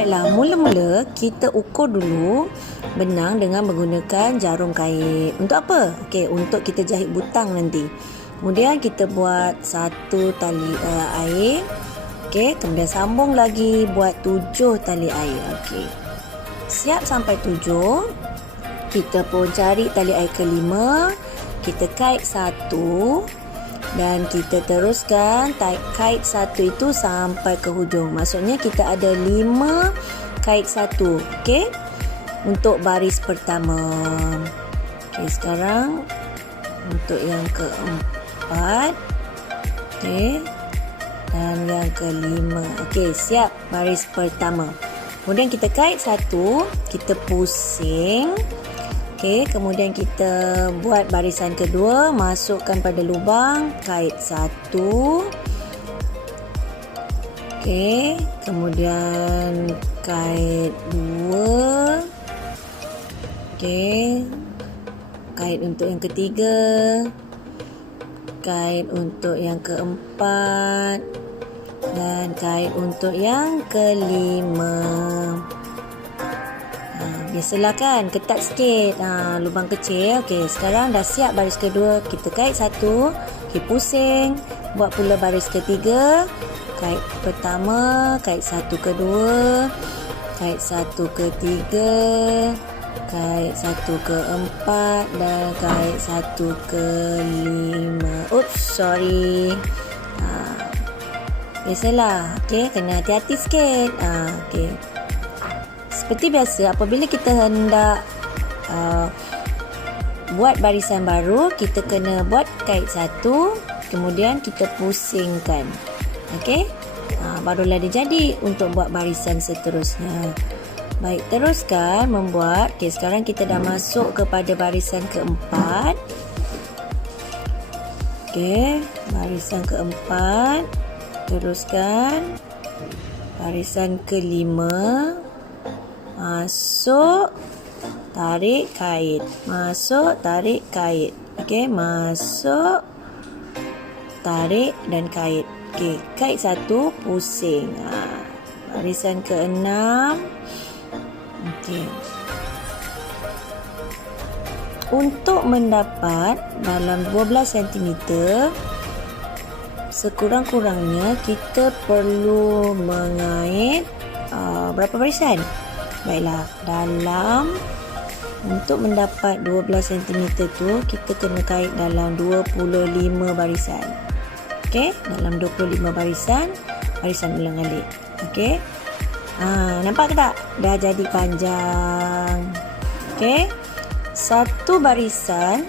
Baiklah, mula-mula kita ukur dulu benang dengan menggunakan jarum kait. Untuk apa? Okey, untuk kita jahit butang nanti. Kemudian kita buat satu tali air. Okey, kemudian sambung lagi buat 7 tali air. Okey. Siap sampai 7. Kita pun cari tali air kelima. Kita kait satu. Dan kita teruskan kait satu itu sampai ke hujung. Maksudnya kita ada 5 kait satu. Okey. Untuk baris pertama. Okey, sekarang untuk yang keempat. Okey. Dan yang kelima. Okey, siap baris pertama. Kemudian kita kait satu, kita pusing. Okey, kemudian kita buat barisan kedua, masukkan pada lubang, kait satu. Okey, kemudian kait dua. Okey, kait untuk yang ketiga, kait untuk yang keempat, dan kait untuk yang kelima. Biasalah kan, ketat sikit lubang kecil. Okey, sekarang dah siap baris kedua. Kita kait satu, kita pusing, buat pula baris ketiga. Kait pertama, kait satu kedua, kait satu ketiga, kait satu keempat, dan kait satu kelima. Oops, sorry. Biasalah. Okey, kena hati-hati sikit. Okey. Seperti biasa, apabila kita hendak buat barisan baru, kita kena buat kait satu, kemudian kita pusingkan. Okey, barulah dia jadi untuk buat barisan seterusnya. Baik, teruskan membuat. Okey, sekarang kita dah masuk kepada barisan keempat. Okey, barisan keempat. Teruskan barisan kelima. Masuk, tarik, kait. Masuk, tarik, kait. Okey, masuk, tarik dan kait. Okey, kait satu, pusing. Barisan keenam. Okey. Untuk mendapat dalam 12 cm, sekurang-kurangnya kita perlu mengait berapa barisan? Baiklah, untuk mendapat 12 cm tu, kita kena kait dalam 25 barisan. Okey, dalam 25 barisan ulang-alik. Okey. Nampak ke tak? Dah jadi panjang. Okey. Satu barisan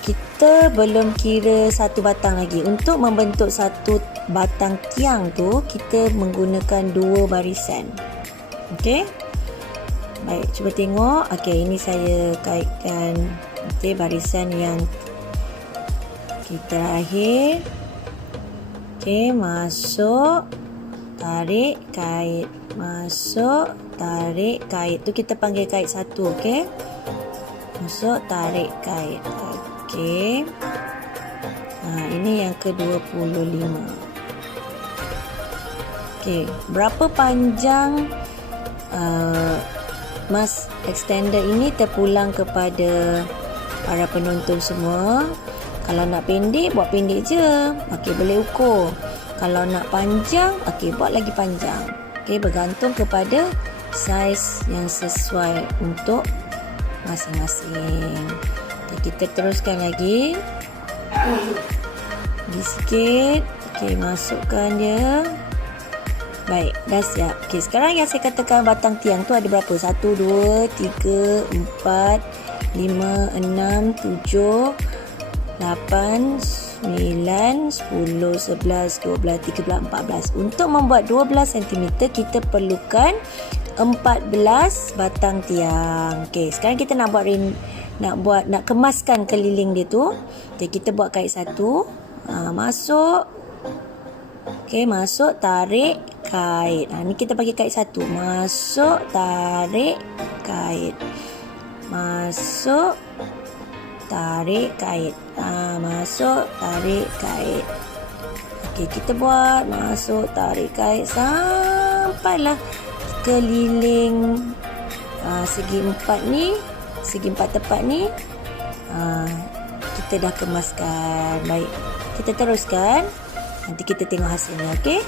kita belum kira satu batang lagi. Untuk membentuk satu batang tiang tu, kita menggunakan 2 barisan. Okey. Baik, cuba tengok. Okey, ini saya kaitkan barisan yang terakhir. Okey, masuk, tarik, kait. Masuk, tarik, kait. Tu kita panggil kait satu, okey. Masuk, tarik, kait. Okey. Ini yang ke-25. Okey, berapa panjang mas extender ini terpulang kepada para penonton semua. Kalau nak pendek, buat pendek je. Okey, boleh ukur. Kalau nak panjang, okey, buat lagi panjang. Okey, bergantung kepada saiz yang sesuai untuk masing-masing. Okay, kita teruskan lagi. Lagi sikit. Okey, masukkan dia. Baik, dah siap. Okey, sekarang yang saya katakan batang tiang tu ada berapa? 1, 2, 3, 4, 5, 6, 7, 8, 9, 10, 11, 12, 13, 14. Untuk membuat 12 cm, kita perlukan 14 batang tiang. Okey, sekarang kita nak kemaskan keliling dia tu. Okey, kita buat kait satu. Masuk. Okey, masuk, tarik, kait. Ni kita bagi kait satu. Masuk, tarik, kait. Masuk, tarik, kait. Masuk, tarik, kait. Okey, kita buat masuk, tarik, kait sampai sampailah keliling segi empat ni, segi empat tepat ni. Kita dah kemaskan. Baik, kita teruskan. Nanti kita tengok hasilnya, okey?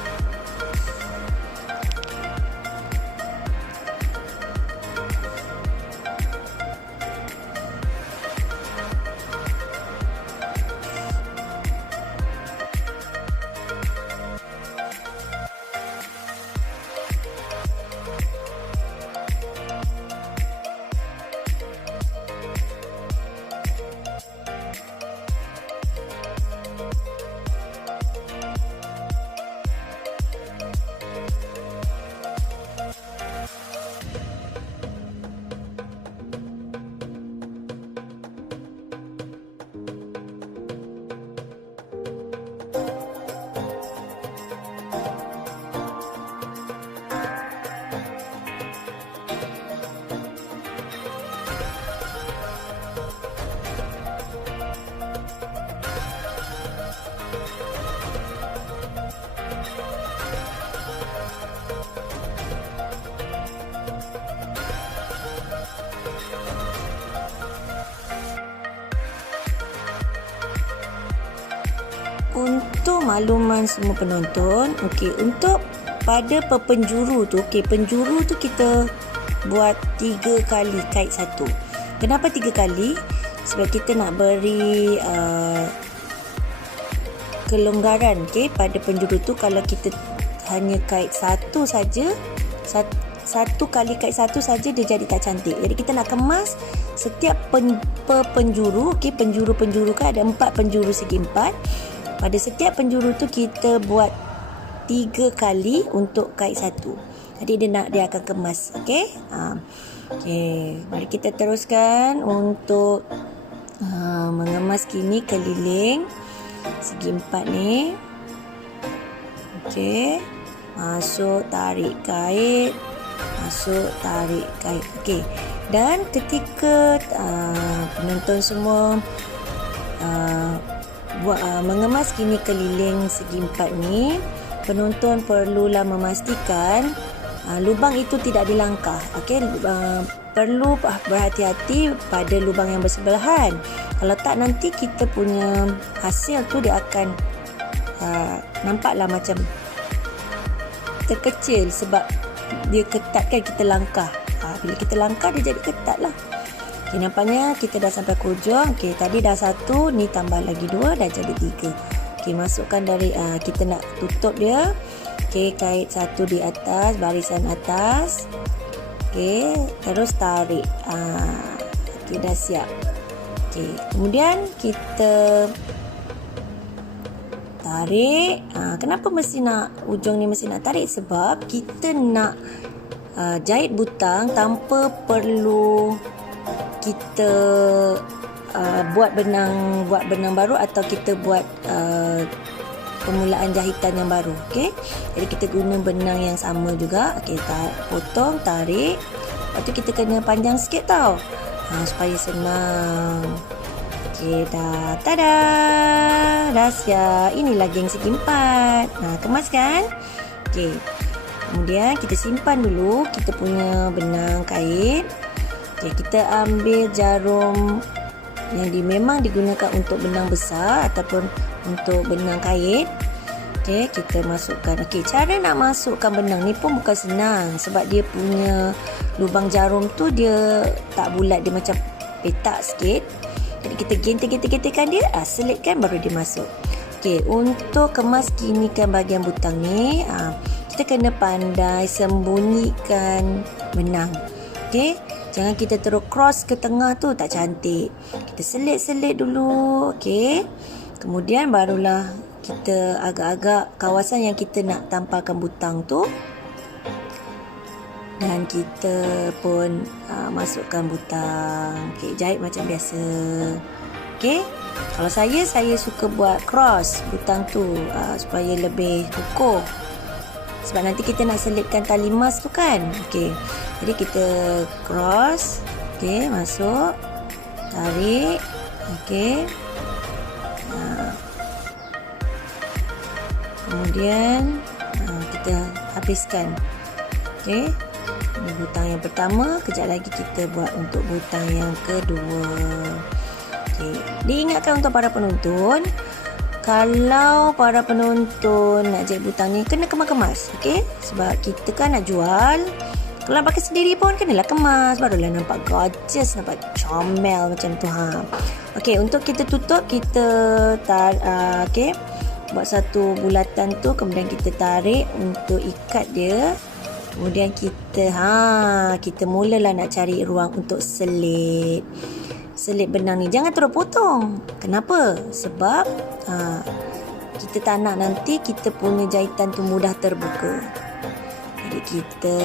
Untuk makluman semua penonton, okey, untuk pada penjuru tu, okey, penjuru tu kita buat 3 kali kait satu. Kenapa 3 kali? Sebab kita nak beri kelonggaran, okey, pada penjuru tu. Kalau kita hanya kait satu saja, satu kali kait satu saja, dia jadi tak cantik. Jadi kita nak kemas setiap penjuru, okey, penjuru-penjuru kan ada 4 penjuru segi 4. Pada setiap penjuru tu kita buat 3 kali untuk kait satu. Jadi dia akan kemas, okey. Okey, mari kita teruskan untuk mengemas kini keliling segi 4 ni. Okey, masuk, tarik kait, masuk, tarik kait. Okey, dan ketika penonton semua mengemas kini keliling segi 4 ni, penonton perlulah memastikan lubang itu tidak dilangkah. Okey, perlu berhati-hati pada lubang yang bersebelahan. Kalau tak, nanti kita punya hasil tu dia akan nampaklah macam terkecil sebab dia ketat kan, kita langkah. Bila kita langkah dia jadi ketat lah. Okay, nampaknya kita dah sampai ke hujung. Okay, tadi dah 1, ni tambah lagi 2, dah jadi 3. Okay, masukkan dari kita nak tutup dia. Okay, kait 1 di atas, barisan atas. Okay, terus tarik. Okay, dah siap. Okay, kemudian kita tarik. Kenapa ujung ni mesti nak tarik? Sebab kita nak jahit butang tanpa perlu kita buat benang baru atau kita buat permulaan jahitan yang baru. Okey, jadi kita guna benang yang sama juga. Okey, potong, tarik. Lepas tu kita kena panjang sikit tau, supaya senang. Okey, tada, dah siap. Inilah geng segi 4. Kemaskan. Okey, kemudian kita simpan dulu kita punya benang kait. Okay, kita ambil jarum yang memang digunakan untuk benang besar ataupun untuk benang kait. Okay, kita masukkan. Okay, cara nak masukkan benang ni pun bukan senang sebab dia punya lubang jarum tu dia tak bulat, dia macam petak sikit. Jadi kita genting-genting-gentingkan dia, selitkan baru dia masuk. Okay, untuk kemas kinikan bahagian butang ni, kita kena pandai sembunyikan benang. Okay, jangan kita terus cross ke tengah tu, tak cantik. Kita selit-selit dulu. Okay, kemudian barulah kita agak-agak kawasan yang kita nak tampalkan butang tu. Dan kita pun masukkan butang. Okay, jahit macam biasa. Okay, kalau saya suka buat cross butang tu supaya lebih kukuh. Sebab nanti kita nak selitkan tali emas tu kan. Okay, jadi kita cross. Okay, masuk, tarik. Okay, kemudian kita habiskan. Okey. Ini butang yang pertama. Kejap lagi kita buat untuk butang yang kedua. Okey. Diingatkan untuk para penonton, kalau para penonton nak jahit butang ni kena kemas-kemas. Okey. Sebab kita kan nak jual. Kalau pakai sendiri pun kenalah kemas. Barulah nampak gorgeous, nampak comel macam tu. Okey, untuk kita tutup, kita okey, buat satu bulatan tu, kemudian kita tarik untuk ikat dia. Kemudian kita mulalah nak cari ruang untuk selit benang ni. Jangan terus potong. Kenapa? Sebab kita tak nak nanti kita punya jahitan tu mudah terbuka. Jadi kita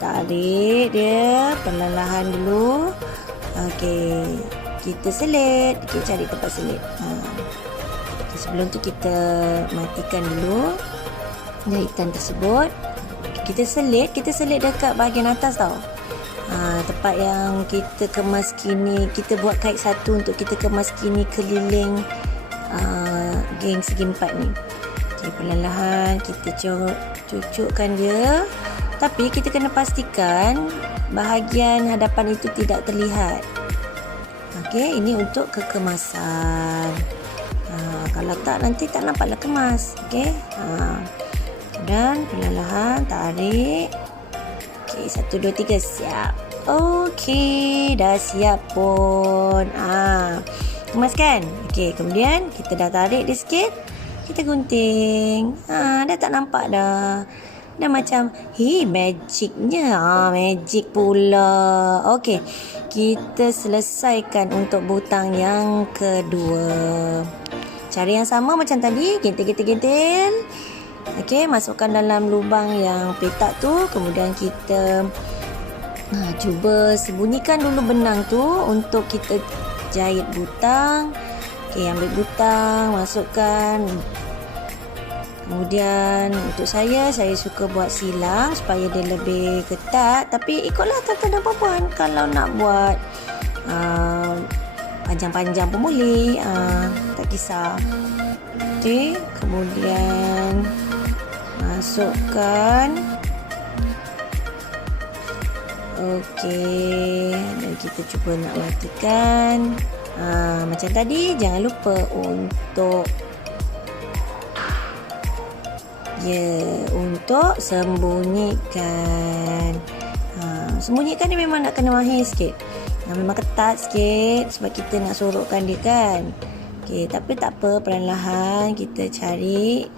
tarik dia perlahan-lahan dulu. Okey, kita selit. Okey, cari tempat selit. Sebelum tu kita matikan dulu jahitan tersebut. Kita selit dekat bahagian atas tau. Tempat yang kita kemas kini, kita buat kait satu untuk kita kemas kini keliling geng segi empat ni. Okay, perlahan-lahan kita cucukkan dia. Tapi kita kena pastikan bahagian hadapan itu tidak terlihat. Okay, ini untuk kekemasan. Kalau tak, nanti tak nampaklah kemas. Okay. Dan perlahan-lahan tarik. Okey, 1, 2, 3, siap. Okey, dah siap pun. Kemaskan. Okey, kemudian kita dah tarik dia sikit. Kita gunting. Dah tak nampak dah. Dah macam, magicnya. Magic pula. Okey, kita selesaikan untuk butang yang kedua. Cara yang sama macam tadi. Gintil. Okey, masukkan dalam lubang yang petak tu. Kemudian kita cuba sembunyikan dulu benang tu untuk kita jahit butang. Okey, ambil butang, masukkan. Kemudian untuk saya suka buat silang supaya dia lebih ketat. Tapi ikutlah tuan-tuan dan puan-puan. Kalau nak buat panjang-panjang pun boleh. Tak kisah. Okey, kemudian masukkan. Okey, dan kita cuba nak matikan. Macam tadi, jangan lupa untuk untuk sembunyikan. Sembunyikan ni memang nak kena mahir sikit. Memang ketat sikit sebab kita nak sorokkan dia kan. Okey, tapi tak apa, perlahan-lahan kita cari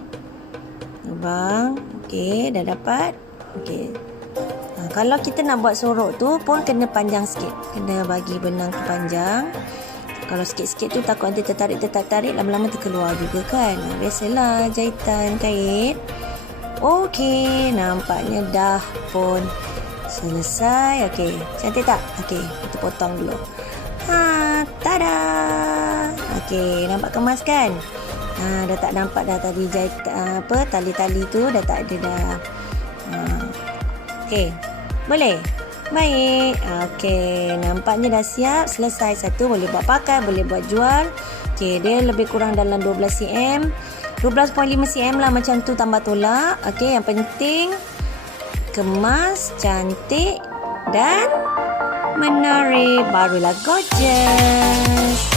lubang. Okey, dah dapat. Okey. Kalau kita nak buat sorok tu pun kena panjang sikit. Kena bagi benang tu panjang. Kalau sikit-sikit tu takut nanti tertarik, lama-lama terkeluar juga kan. Biasalah jahitan kait. Okey, nampaknya dah pun selesai. Okey, cantik tak? Okey, kita potong dulu. Tada! Okey, nampak kemas kan? Dah tak nampak dah tadi tali-tali tu dah tak ada dah. Okey, boleh? Baik. Okey, nampaknya dah siap. Selesai satu. Boleh buat pakai, boleh buat jual. Okey, dia lebih kurang dalam 12 cm. 12.5 cm lah macam tu, tambah tolak. Okey, yang penting kemas, cantik dan menarik. Barulah gorgeous.